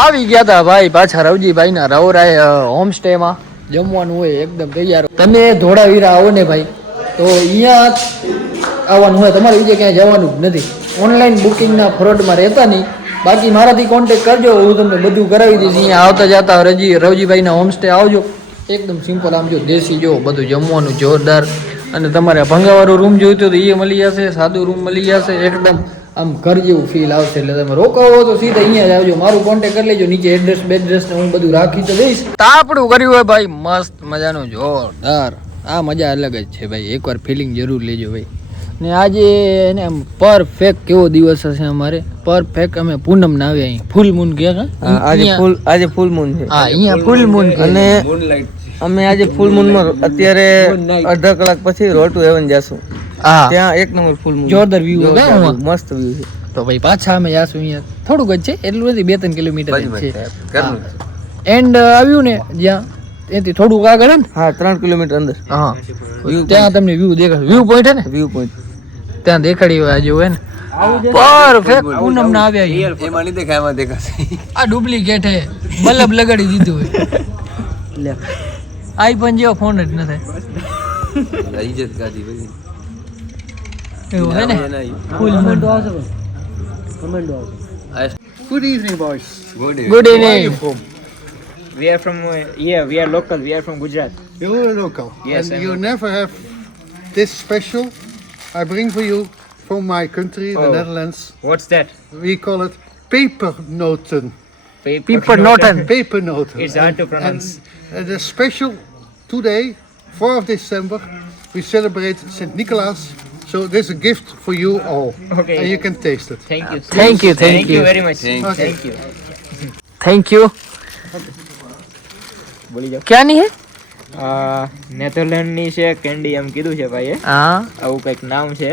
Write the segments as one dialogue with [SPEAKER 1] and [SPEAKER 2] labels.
[SPEAKER 1] આવી ગયા હતા ભાઈ પાછા રવજીભાઈ ના રવરાય હોમ સ્ટે માં જમવાનું હોય એકદમ તૈયાર. તમે ધોળાવીરા આવો ને ભાઈ. તો અહીંયા આવવાનું હોય. તમારે બીજે ક્યાંય જવાનું જ નથી. ઓનલાઈન બુકિંગના ફ્રોડમાં રહેતા નહીં. બાકી મારાથી કોન્ટેક કરજો. હું તમને બધું કરાવી દઈશ. અહીંયા આવતા જતા રજી, રવજીભાઈના હોમસ્ટે આવજો. એકદમ સિમ્પલ આમ જો, દેશી જો, બધું જમવાનું જોરદાર. અને તમારે ભંગાવાળો રૂમ જોઈતો તો એ મળી જશે સાદું રૂમ મળી જશે એકદમ આમ ઘર જેવું ફીલ આવશે. એટલે તમે રોકાવો તો સીધા અહીંયા જ આવજો. મારું કોન્ટેક્ટ કરી લેજો નીચે એડ્રેસ બેડ્રેસ ને હું બધું રાખી તો દઈશ. તાપડું કર્યું હોય ભાઈ મસ્ત મજાનું જોરદાર. આ મજા અલગ જ છે ભાઈ. એકવાર ફિલિંગ જરૂર લેજો ભાઈ. ને આજે એને આમ પરફેક્ટ કેવો દિવસ હશે અમારે? પરફેક્ટ અમે પૂનમ ના આવ્યા અહીં ફૂલ મૂન
[SPEAKER 2] કે? આજે ફૂલ આજે ફૂલ મૂન છે.
[SPEAKER 1] હા અહીંયા ફૂલ મૂન
[SPEAKER 2] અને અમે આજે ફૂલ મૂનમાં અત્યારે અડધા કલાક પછી રોટુ હેવન જાશું. ત્યાં એક નંબર ફૂલ મૂન
[SPEAKER 1] જોરદાર
[SPEAKER 2] વ્યૂ મસ્ત વ્યૂ છે.
[SPEAKER 1] તો ભાઈ પાછા અમે જાશું અહીંયા. થોડુંક જ છે એટલું નથી બે ત્રણ કિલોમીટર છે. એન્ડ આવ્યું ને જ્યાં એથી થોડુંક આગળ હે ને?
[SPEAKER 2] હા ત્રણ કિલોમીટર અંદર.
[SPEAKER 1] હા. ત્યાં તમને વ્યૂ દેખાય વ્યૂ પોઈન્ટ હે ને?
[SPEAKER 2] વ્યૂ પોઈન્ટ
[SPEAKER 1] ત્યાં દેખાડી હોય આજે હોય ને? પરફેક્ટ પૂનમ ના આવ્યા.
[SPEAKER 3] એમાં નહીં દેખાય એમાં દેખાશે.
[SPEAKER 1] આ ડુપ્લિકેટ હે. બલ્બ લગાડી દીધું હોય આઈફોન જેવો ફોન જ નથી
[SPEAKER 3] ઇજ્જત કાઢી બધી
[SPEAKER 1] એવું હે ને ફૂલ
[SPEAKER 4] Good evening, boys.
[SPEAKER 3] Good
[SPEAKER 1] good evening
[SPEAKER 5] We are from uh, yeah, we are local. We are from Gujarat.
[SPEAKER 4] You're a local.
[SPEAKER 5] Yes,
[SPEAKER 4] and
[SPEAKER 5] I'm
[SPEAKER 4] you
[SPEAKER 5] local.
[SPEAKER 4] never have this special. I bring for you from my country, the
[SPEAKER 5] Oh.
[SPEAKER 4] Netherlands.
[SPEAKER 5] What's that?
[SPEAKER 4] We call it pepernoten.
[SPEAKER 5] Paper.
[SPEAKER 1] People noten.
[SPEAKER 4] Pepernoten.
[SPEAKER 5] It's hard to
[SPEAKER 4] And-
[SPEAKER 5] pronounce.
[SPEAKER 4] And, uh, the special today, 4th of December, we celebrate St. Nicholas. So there's a gift for you all.
[SPEAKER 5] Okay.
[SPEAKER 4] And you can taste it.
[SPEAKER 5] Thank you.
[SPEAKER 1] Thank you, thank
[SPEAKER 5] Thank you
[SPEAKER 1] you.
[SPEAKER 5] very much.
[SPEAKER 3] Thank
[SPEAKER 4] Okay.
[SPEAKER 5] Thank you.
[SPEAKER 1] Thank you
[SPEAKER 5] બોલી જાઓ
[SPEAKER 1] ક્યાંની હે
[SPEAKER 5] Netherland ની છે candy એમ કીધું છે ભાઈએ
[SPEAKER 1] હા
[SPEAKER 5] આવું કઈક નામ છે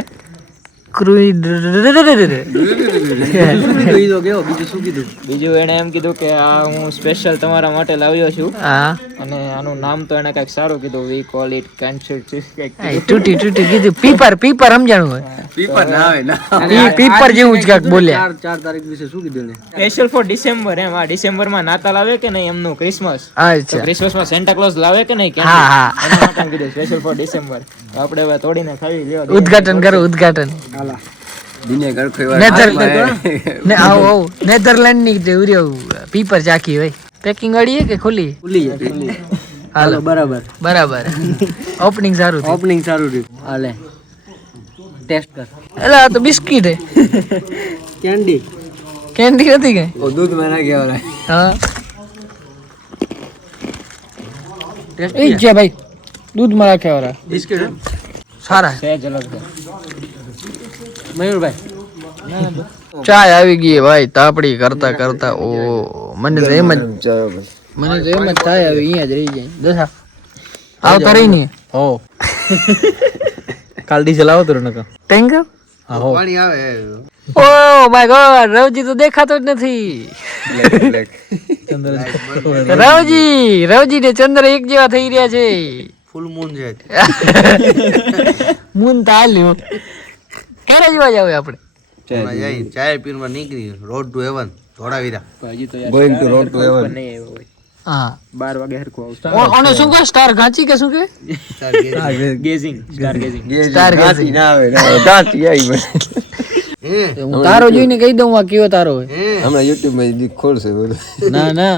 [SPEAKER 1] ક્રુઈડ
[SPEAKER 5] બીજું એને એમ કીધું કે આ હું સ્પેશિયલ તમારા માટે લાવ્યો છું.
[SPEAKER 1] હા.
[SPEAKER 5] અને આનું નામ તો એને કંઈક સારું કીધું વી કોલ ઇટ કેન્સર
[SPEAKER 1] તૂટી તૂટી કીધું. પીપર પીપર સમજાણું હોય.
[SPEAKER 3] પીપર ના આવે ના
[SPEAKER 1] પી- પીપર જેવું જ કાંઈક બોલ્યા.
[SPEAKER 5] સ્પેશિયલ ફોર ડિસેમ્બર એમ. આ ડિસેમ્બરમાં નાતાલ આવે કે નહીં એમનું? ક્રિસમસ
[SPEAKER 1] અચ્છા
[SPEAKER 5] ક્રિસમસમાં સેન્ટા ક્લોઝ લાવે કે નહીં?
[SPEAKER 1] હા, હા.
[SPEAKER 5] એના માટે કીધું? સ્પેશિયલ ફોર ડિસેમ્બર આપણે હવે તોડીને ખાવી લેવા
[SPEAKER 1] ઉદ્ઘાટન કરો ઉદ્ઘાટન.
[SPEAKER 3] દિને ગળખો
[SPEAKER 1] ને આવો આવો. નેધરલેન્ડની જે ઉર્યો પીપર ચાખી હોય. પેકિંગ વાળી કે કે ખુલી હાલો.
[SPEAKER 2] બરાબર.
[SPEAKER 1] બરાબર. ઓપનિંગ સારું
[SPEAKER 2] ઓપનિંગ સારું રહ્યું હાલે. ટેસ્ટ કર.
[SPEAKER 1] એટલે આ તો બિસ્કિટ હે
[SPEAKER 2] કેન્ડી.
[SPEAKER 1] કેન્ડી નથી કે
[SPEAKER 3] ઓ દૂધમાં નાખી આવે
[SPEAKER 1] હા. એ જ છે ભાઈ દૂધમાં રાખ્યા વાળા.
[SPEAKER 2] બિસ્કિટ.
[SPEAKER 1] સારા.
[SPEAKER 5] છે.
[SPEAKER 2] મયુરભાઈ
[SPEAKER 1] ચાય આવી ગઈ ભાઈ તાપડી કરતા કરતા. ઓ મને તો એમ જ
[SPEAKER 3] ભાઈ
[SPEAKER 1] મને તો એમ જ થાય હવે અહીંયા જ રહી જાય. દશા આવતો રહી ને?
[SPEAKER 2] હો. કાલ ડીઝલ આવતો નકા
[SPEAKER 1] ટેન્કર?
[SPEAKER 2] હા
[SPEAKER 4] પાણી આવે
[SPEAKER 1] ઓ માય ગોડ રવજી તો દેખાતો જ નથી. રવજી રવજી ને ચંદ્ર એક જેવા થઈ રહ્યા છે.
[SPEAKER 4] ફૂલ મૂન છે.
[SPEAKER 1] મૂન તો હાલ્યું ક્યારે જોવા જાવ આપણે.
[SPEAKER 4] ચાય પીરમાં નીકળી રોડ ટુ હેવન ધોળાવીરા
[SPEAKER 5] હજી તો
[SPEAKER 3] going to road
[SPEAKER 5] to
[SPEAKER 3] heaven.
[SPEAKER 5] નહીં આવ્યો હોય.
[SPEAKER 1] હા.
[SPEAKER 5] બાર વાગે હરખું આવશે
[SPEAKER 1] ઓને શું કહે? સ્ટાર ગાંચી કે શું કે
[SPEAKER 5] ગેઝિંગ. Star gazing.
[SPEAKER 1] Star
[SPEAKER 3] ગાંઠી ના આવે ના આવી.
[SPEAKER 1] હું? તારો જોઈને કહી દઉં આ કયો તારો
[SPEAKER 3] હમણાં યુટ્યુબમાં દી ખોલશે બધું
[SPEAKER 1] ના ના.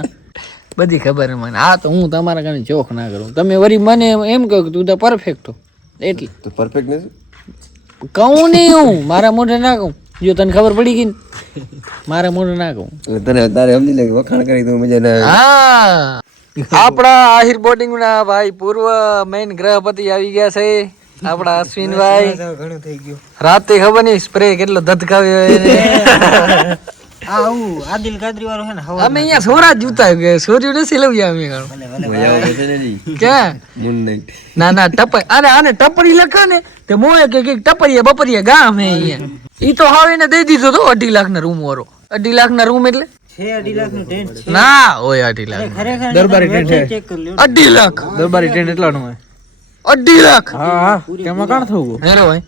[SPEAKER 1] બધી ખબર મને. આ તો હું તમારા કારણે ચોખ ના કરું. તમે વરી મને એમ કહો કે તું તો પરફેક્ટ હો. એટલે.
[SPEAKER 3] તો પરફેક્ટ નથી?
[SPEAKER 1] કહું નહીં હું. મારા મોઢે ના કહું. જો તને ખબર પડી ગઈ મારા મોઢે ના કહું.
[SPEAKER 3] એટલે તને તારે સમજી લે વખાણ કરી દઉં મજા ના
[SPEAKER 1] હા. આપણા આહિર બોર્ડિંગ ના ભાઈ પૂર્વ મેઇન ગ્રહપતિ આવી ગયા છે. આપણા અશ્વિનભાઈ.
[SPEAKER 2] ઘણું થઈ ગયું.
[SPEAKER 1] રાતે ખબર નહીં સ્પ્રે કેટલો ધધકાવ્યો એને.
[SPEAKER 2] આવું આદિલ કાદરી વાળો છે ને હવા
[SPEAKER 1] અમે અહીંયા સોરા જૂતા કે સોર્યું નથી લઈ અમે ઘણું.
[SPEAKER 3] મજા આવે છે ને જી.
[SPEAKER 1] ક્યાં
[SPEAKER 3] મૂન નાઈટ
[SPEAKER 1] ના ના ટપર અરે આને ટપરી લખે ને તે મોએ કે કંઈક ટપરીએ બપરીએ ગામ હે અહીંયા. ઈ તો હવે એને દઈ દીધો તો અઢી લાખ ના રૂમ વાળો. અઢી લાખ ના રૂમ એટલે?
[SPEAKER 2] નું ટેન્ટ છે.
[SPEAKER 1] ના હોય અઢી લાખ દરબારી ટેન્ટ અઢી લાખ.
[SPEAKER 2] દરબારી ટેન્ટ એટલાનું હોય.
[SPEAKER 1] અઢી લાખ.
[SPEAKER 2] હા હા. તેમાં કાણ થવું?
[SPEAKER 1] હેરો ભાઈ.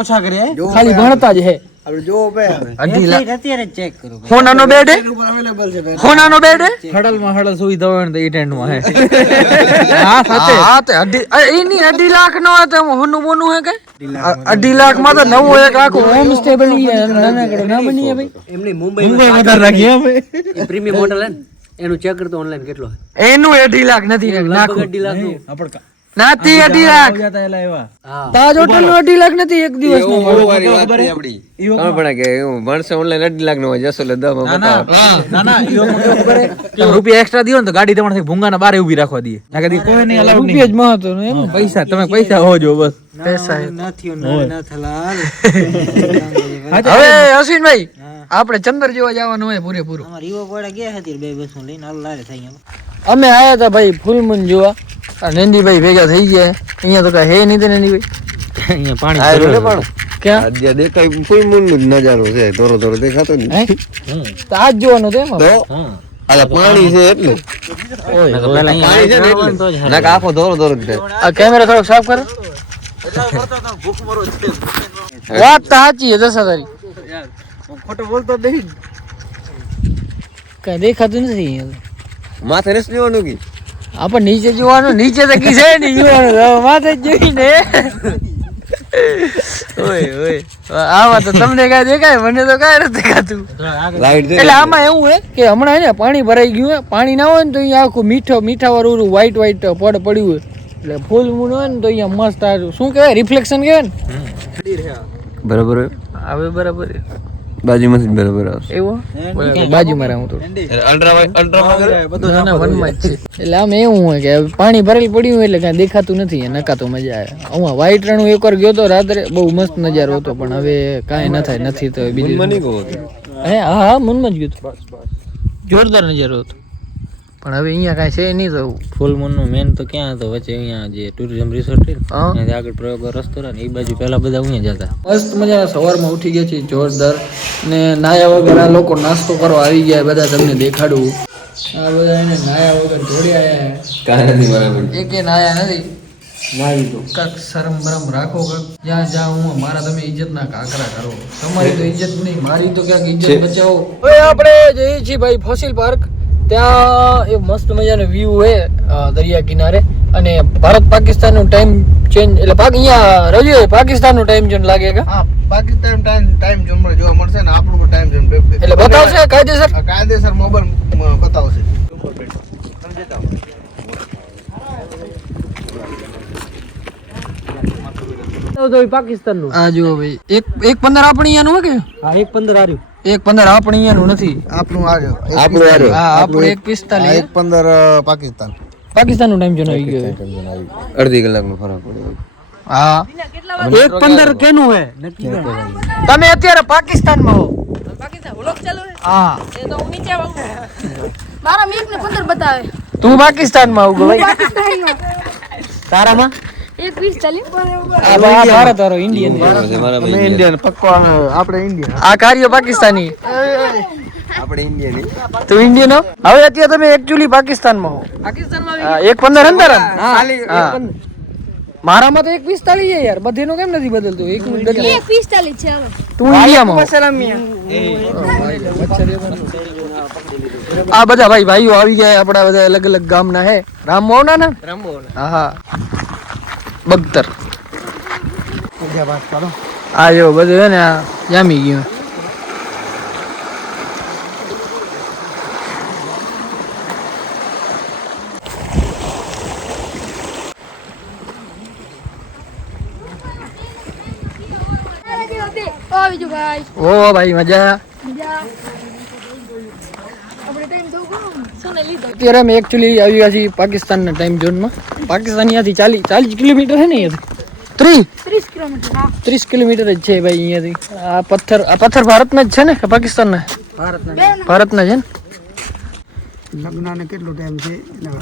[SPEAKER 2] ઓછા કરીએ.
[SPEAKER 1] ખાલી ભણતા જ હે. અઢી લાખ હોનાનો બેડ હે? હોનાનો બેડ
[SPEAKER 2] હડલમાં હડલ સુવિધા હોય ને તો ઈ હે. હા સાથે.
[SPEAKER 1] હા તે અઢી એની અઢી લાખ નો તો હોનું હે કે? અઢી લાખમાં તો નવું એક આખું હોમ સ્ટે બની નાનકડો ના બની ભાઈ.
[SPEAKER 6] એમની મુંબઈ
[SPEAKER 2] મુંબઈ વધારે રાખી અમે
[SPEAKER 6] પ્રીમિયમ હોટલ હે એનું ચેક કરતો ઓનલાઈન કેટલો
[SPEAKER 1] એનું અઢી લાખ નથી
[SPEAKER 6] લાખ અઢી
[SPEAKER 2] લાખનું
[SPEAKER 1] નાથી અઢી લાખ.
[SPEAKER 2] જતા એલા એવા.
[SPEAKER 6] હા.
[SPEAKER 1] તાજ હોટલનું અઢી લાખ નથી એક દિવસ નો
[SPEAKER 3] કે ઓનલાઈન અઢી લાખ નો હોય જશો એટલે
[SPEAKER 2] ના ના. ના રૂપિયા એક્સ્ટ્રા દિયો ને તો ગાડી તમારે ભૂંગાના બારે ઊભી રાખવા દઈએ. ના કદી કોઈ નહીં
[SPEAKER 1] રૂપિયા જ મહત્વનું એમ
[SPEAKER 2] પૈસા તમે પૈસા હોજો બસ.
[SPEAKER 1] પૈસા.
[SPEAKER 6] નથી ના
[SPEAKER 1] હવે અશ્વિનભાઈ આપણે ચંદર જોવા જવાનું હોય પૂરેપૂરું.
[SPEAKER 6] અમાર રીવો પડે ગયા હતી બે બસો લઈને હાલ લારે થઈ ગયા
[SPEAKER 1] અમે આયા હતા ભાઈ ફૂલમૂન જોવા. આ નંદીભાઈ ભેગા થઈ ગયા. અહીંયા તો કઈ હે નહીં તે નંદીભાઈ.
[SPEAKER 2] અહીંયા પાણી
[SPEAKER 3] પણ?
[SPEAKER 1] ક્યાં?
[SPEAKER 3] દેખાય ફૂલ મૂન નો નજારો છે ધોરો ધોરો દેખાતો નહીં.
[SPEAKER 1] તો આજ જોવાનું તો
[SPEAKER 3] તો? પાણી છે એટલે. પાણી છે ને આખો ધોરો ધોરો
[SPEAKER 1] આ કેમેરા થોડોક સાફ કરો. વાત તો સાચી છે દસ તારી
[SPEAKER 2] ખોટો બોલતો નહીં.
[SPEAKER 1] કઈ દેખાતું નથી અહીંયા
[SPEAKER 3] માથે નથી લેવાનું કે?
[SPEAKER 1] આપણે નીચે જોવાનું નીચે તો કી છે ને જોવાનું માથે જોઈને ઓય ઓય. આવા તો તમને કઈ દેખાય મને તો કઈ નથી દેખાતું. એટલે આમાં એવું હે કે હમણાં હે ને પાણી ભરાઈ ગયું હે પાણી ના હોય ને તો અહીંયા આખું મીઠો મીઠા વાળું વ્હાઈટ વ્હાઈટ પડ પડ્યું હોય. એટલે ફૂલ મૂન હોય ને તો અહીંયા મસ્ત શું કહેવાય રિફ્લેક્શન કહેવાય ને?
[SPEAKER 3] બરાબર
[SPEAKER 1] હવે બરાબર.
[SPEAKER 3] બાજુમાંથી જ બરાબર આવશે.
[SPEAKER 1] એવો? બાજુમાં રહું તો
[SPEAKER 3] અલ્ટ્રા અલ્ટ્રા
[SPEAKER 1] ના, ના, વનમાં જ છે. એટલે આમ એવું હોય કે પાણી ભરેલ પડ્યું હોય એટલે કાંઈ દેખાતું નથી નકાતો મજા આવે. હું વ્હાઈટ રણું એકવાર ગયો તો રાત્રે બહુ મસ્ત નજારો હતો પણ હવે કાંઈ ન થાય નથી તો બીજું હે હા હા મનમાં જ ગયો હતો. જોરદાર નજારો હતો. પણ હવે અહીંયા કાંઈ છે નહીં તો
[SPEAKER 2] ફૂલ મૂનનું મેન તો ક્યાં હતો? વચ્ચે અહીંયા જે ટુરિઝમ રિસોર્ટ છે ત્યાંથી આગળ પ્રયોગ રસ્તો રહે ને એ બાજુ પહેલાં બધા અહીંયા જતા.
[SPEAKER 1] મસ્ત મજા સવારમાં ઉઠી ગયા છે જોરદાર. ને નાયા વગર આ લોકો નાસ્તો કરવા આવી ગયા બધા તમને દેખાડું. આ બધા એને નાયા વગર જોડી આવ્યા
[SPEAKER 3] કાંઈ નથી બરાબર
[SPEAKER 1] એકે નાયા નથી. કાંક શરમ બરમ રાખો કાંક જ્યાં જ્યાં હું મારા તમે ઇજ્જત ના કાકરા કરો. તમારી તો ઇજ્જત નહીં મારી તો ક્યાંક ઇજ્જત બચાવો. આપણે જઈએ છીએ ભાઈ ફોસિલ પાર્ક. ત્યાં એ મસ્ત મજાનો વ્યૂ છે દરિયા કિનારે. અને ભારત પાકિસ્તાન નો ટાઈમ ચેન્જ એટલે પાક અહીંયા રજુ પાકિસ્તાન નો ટાઈમ ઝોન લાગે કે?
[SPEAKER 4] હા પાકિસ્તાન ટાઈમ ટાઈમ ઝોનમાં જોવા મળશે ને આપણું ટાઈમ ઝોન
[SPEAKER 1] એટલે બતાવશે કાયદેસર?
[SPEAKER 4] કાયદેસર મોબાઈલ બતાવશે.
[SPEAKER 6] પાકિસ્તાનનું
[SPEAKER 1] આ જુઓ ભાઈ એક એક પંદર આપણી અહીંયાનું હોય કે?
[SPEAKER 6] હા એક પંદર હાર્યું
[SPEAKER 1] એક પંદર આપણી અહીંયાનું નથી.
[SPEAKER 4] આપણું આવ્યો
[SPEAKER 3] આપણું હારું.
[SPEAKER 1] હા આપણું એક પિસ્તાલીસ.
[SPEAKER 4] એક પંદર પાકિસ્તાન.
[SPEAKER 1] પાકિસ્તાનનો ટાઈમ જોન આવી ગયો
[SPEAKER 3] અડધી કલાકનો ફરક પડ્યો.
[SPEAKER 1] હા.
[SPEAKER 6] એક પંદર કેનું હે?
[SPEAKER 1] તમે અત્યારે પાકિસ્તાનમાં હો.
[SPEAKER 7] પાકિસ્તાન વ્લોગ ચાલુ હે?
[SPEAKER 1] હા.
[SPEAKER 7] એ તો હું નીચે આવું. મારા મેક ને 15 બતાવે.
[SPEAKER 1] તું પાકિસ્તાનમાં આવું ભાઈ?
[SPEAKER 7] પાકિસ્તાનમાં.
[SPEAKER 1] તારામાં?
[SPEAKER 7] એક 20 ચાલી
[SPEAKER 1] આ ભા- આ ભારત વાળો ઇન્ડિયન
[SPEAKER 3] અમે ઇન્ડિયન
[SPEAKER 4] પક્કો આપણે ઇન્ડિયા
[SPEAKER 1] આ કાર્ય પાકિસ્તાની.
[SPEAKER 3] આપણે ઇન્ડિયન
[SPEAKER 1] તું ઇન્ડિયન હવે અત્યારે તમે એકચ્યુઅલી પાકિસ્તાનમાં હો.
[SPEAKER 7] પાકિસ્તાનમાં
[SPEAKER 1] એક પંદર હે હા. મારામાં તો એક પિસ્તાલીસ છે યાર. બધેનું કેમ નથી બદલતું? એક બદલે
[SPEAKER 7] એક 20 છે
[SPEAKER 1] તું ઇન્ડિયામાં આ બધા ભાઈ ભાઈઓ આવી ગયા આપણા બધા અલગ અલગ ગામના હે? રામ મોહના ને? હા હા. બગતર આ જો બધું હે ને આ જામી ગયું ઓ ભાઈ મજા
[SPEAKER 7] મજા આપણે ટાઈમ તો કોણ સોને લીધો
[SPEAKER 1] અત્યારે અમે એકચ્યુઅલી આવી ગયા છીએ પાકિસ્તાનના ટાઈમ ઝોનમાં પાકિસ્તાન અહીંયાથી ચાલી ચાલીસ કિલોમીટર છે ને અહીંયાથી ત્રીસ?
[SPEAKER 7] 30 કિલોમીટર
[SPEAKER 1] ત્રીસ કિલોમીટર જ છે ભાઈ અહીંયાથી. આ પથ્થર આ પથ્થર ભારતના જ છે ને? કે પાકિસ્તાનના? ભારતના છે ને?
[SPEAKER 4] લગ્નને કેટલો ટાઈમ છે?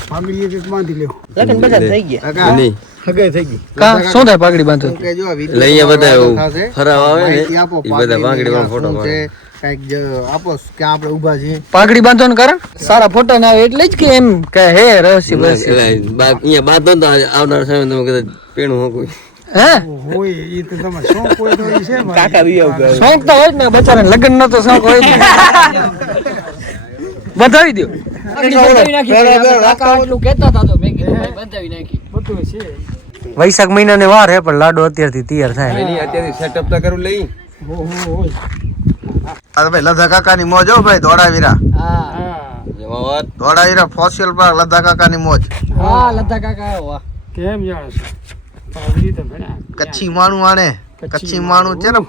[SPEAKER 4] પાઘડીએ કે બાંધી લેવો
[SPEAKER 6] લગ્ન બધા થઈ ગયા.
[SPEAKER 3] નહીં
[SPEAKER 4] હગાઈ થઈ ગઈ.
[SPEAKER 1] કા? શું થાય પાઘડી બાંધો
[SPEAKER 4] કે જો
[SPEAKER 3] લઈએ બધા એવું ફરાવ આવે ને?
[SPEAKER 4] આપો
[SPEAKER 3] એ બધા પાંગડી ફોટો પાડે
[SPEAKER 4] કંઈક જ આપો કે આપણે ઊભા છીએ?
[SPEAKER 1] પાઘડી ને કારણ સારા ફોટા ના આવે એટલે જ કે એમ કે હે રહસ્ય બસ.
[SPEAKER 3] અહીંયા બાંધો તો આવનાર સમય તમે કદાચ પેણું
[SPEAKER 1] હો?
[SPEAKER 8] કોઈ.
[SPEAKER 1] શોખ તો હોય ને બચારા લગ્ન નો તો શોખ હોય. બતાવી દો
[SPEAKER 6] વૈશાખ મહિનાને વાર હે પણ લાડો અત્યારથી તૈયાર થાય.
[SPEAKER 4] અત્યારથી સેટઅપ તો કરું લઈ. અરે ભાઈ લધા કાકાની મોજ હો ભાઈ ધોળાવીરા ધોળાવીરા ફોસિયલ પાર્ક લધા કાકાની મોજ.
[SPEAKER 1] હા. કાકા
[SPEAKER 4] કચ્છી માણું આણે. કચ્છી માણું છે ને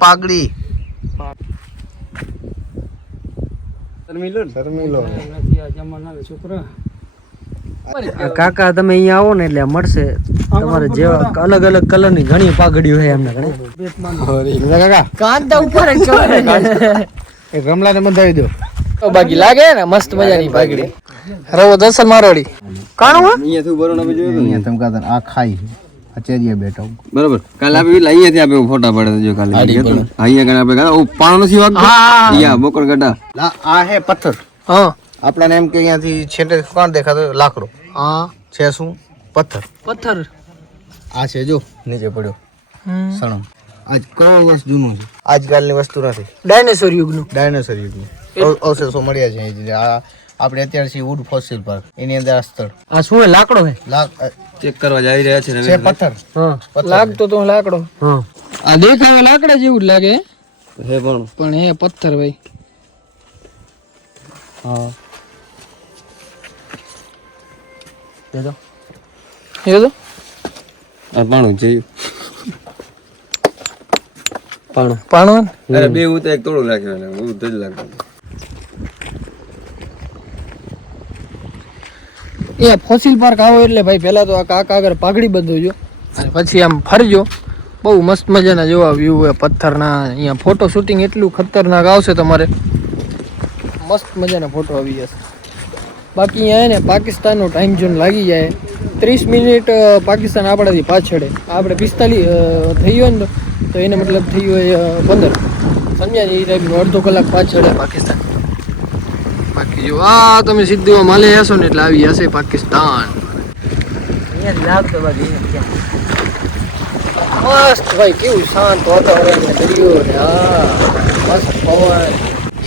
[SPEAKER 6] આ કાકા તમે અહીંયા આવો ને એટલે મળશે. તમારે જેવા અલગ અલગ કલરની ઘણી પાઘડીઓ છે એમને ઘણી.
[SPEAKER 4] કાકા.
[SPEAKER 1] કાંતા ઉપર જ ચોરે.
[SPEAKER 4] એક બંધાવી દો.
[SPEAKER 1] બાકી લાગે ને મસ્ત મજાની પાઘડી. રવો દર્શન મારોડી કાણું
[SPEAKER 4] અહીંયા તું બરોડા જોયું અહીંયા તમે કાતા આ ખાઈ. અચેરિયા બેઠા બરોબર. કાલે આપણે પેલા અહીંયાથી આપણે ફોટા પડે જો કાલે. અહીંયા કને આપણે કાલે નથી વાગતો? અહીંયા બોકર ગડા આ હે પથ્થર.
[SPEAKER 1] હા.
[SPEAKER 4] આપણાને એમ કે અહીંયાથી છેટે કોણ દેખાતો? લાકડો.
[SPEAKER 1] હા.
[SPEAKER 4] છે શું? પથ્થર.
[SPEAKER 1] પથ્થર.
[SPEAKER 4] આ છે જો નીચે પડ્યો. સણમ આજ કરોડ વર્ષ જૂનું છે? આજકાલની વસ્તુ નથી.
[SPEAKER 1] ડાયનેસોર યુગનું.
[SPEAKER 4] ડાયનોસર યુગનું. અવશેષો મળ્યા છે આ આપણે અત્યારે છીએ વુડ ફોસિલ પર. એની અંદર આ સ્થળ.
[SPEAKER 6] આ શું હે લાકડો હે?
[SPEAKER 4] લાખ ચેક કરવા જઈ રહ્યા છે છે પથ્થર.
[SPEAKER 6] હા.
[SPEAKER 1] લાગતો તો લાકડો.
[SPEAKER 6] હા.
[SPEAKER 1] આ દેખાવે લાકડા જેવું જ લાગે.
[SPEAKER 4] હે પણ.
[SPEAKER 1] પણ હે પથ્થર ભાઈ.
[SPEAKER 6] હા. દેજો
[SPEAKER 1] દેજો તો.
[SPEAKER 4] આ પાણું છે.
[SPEAKER 6] પણ.
[SPEAKER 1] પાણું.
[SPEAKER 4] અરે બે હું તો એક તોડું રાખ્યું બહુ જ લાગતું
[SPEAKER 1] એ ફોસિલ પાર્ક આવો એટલે ભાઈ પહેલાં તો આ કાકા આગળ પાઘડી બંધવજો. અને પછી આમ ફરજો. બહુ મસ્ત મજાના જોવા વ્યૂ હોય પથ્થરના, અહીંયા ફોટો શૂટિંગ એટલું ખતરનાક આવશે તમારે. મસ્ત મજાના ફોટો આવી જશે. બાકી અહીંયા ને પાકિસ્તાનનો ટાઈમ ઝોન લાગી જાય. ત્રીસ મિનિટ પાકિસ્તાન આપણાથી પાછળે આપણે પિસ્તાલીસ થઈ ગયો ને તો એને મતલબ થઈ હોય પંદર. સમજ્યા ને, એ ટાઈપનું અડધો કલાક પાછળ પાકિસ્તાન. બાકી જો આ તમે સીધું માલે હશો ને એટલે આવી હશે પાકિસ્તાન. મસ્ત ભાઈ કેવું શાંત વાતાવરણ દરિયો હા મસ્ત પવન.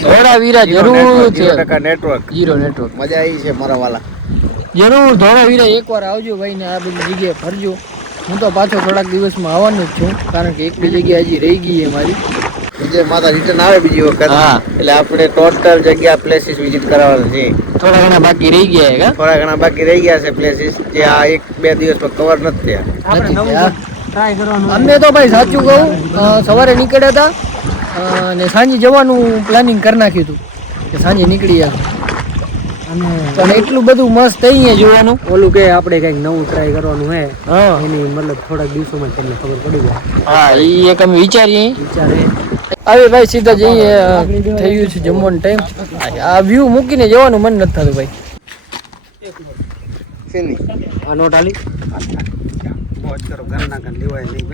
[SPEAKER 1] ધોળા વીરા જરૂર છે.
[SPEAKER 4] નેટવર્ક.
[SPEAKER 1] Zero network.
[SPEAKER 4] મજા આવી છે મારા વાલા.
[SPEAKER 1] જરૂર ધોળા વીરા એકવાર આવજો ભાઈ ને આ બધી જગ્યાએ ફરજો. હું તો પાછો થોડાક દિવસમાં આવવાનો જ છું કારણ કે એક બે જગ્યા હજી રહી ગઈ છે મારી.
[SPEAKER 4] વિજય માતા રિટર્ન આવે બીજી વખત. એટલે આપણે ટોટલ જગ્યા પ્લેસીસ વિઝિટ કરવાના છે.
[SPEAKER 1] થોડા ઘણા બાકી રહી ગયા છે
[SPEAKER 4] થોડા ઘણા બાકી રહી ગયા છે પ્લેસીસ જે આ એક બે દિવસમાં કવર નથી થયા.
[SPEAKER 1] અમે તો ભાઈ સાચું કહું સવારે નીકળ્યા હતા અને સાંજે જવાનું પ્લાનિંગ કરી નાખ્યું હતું. કે સાંજે નીકળી ગયા
[SPEAKER 6] અને
[SPEAKER 1] એટલું બધું મસ્ત અહીંયા જોવાનું.
[SPEAKER 6] ઓલું કે આપણે કંઈક નવું ટ્રાય કરવાનું હે.
[SPEAKER 1] હા.
[SPEAKER 6] એની મતલબ થોડાક દિવસોમાં તમને ખબર પડી જાય.
[SPEAKER 1] હા એ એક અમે વિચારીએ.
[SPEAKER 6] વિચારે
[SPEAKER 1] હવે ભાઈ સીધા જઈએ થઈ ગયું છે જમવાનો ટાઈમ આ વ્યૂ મૂકીને જવાનું મન નથી થતું ભાઈ.
[SPEAKER 6] નોટ આલી. કરો ઘરના ઘર લેવાય નહીં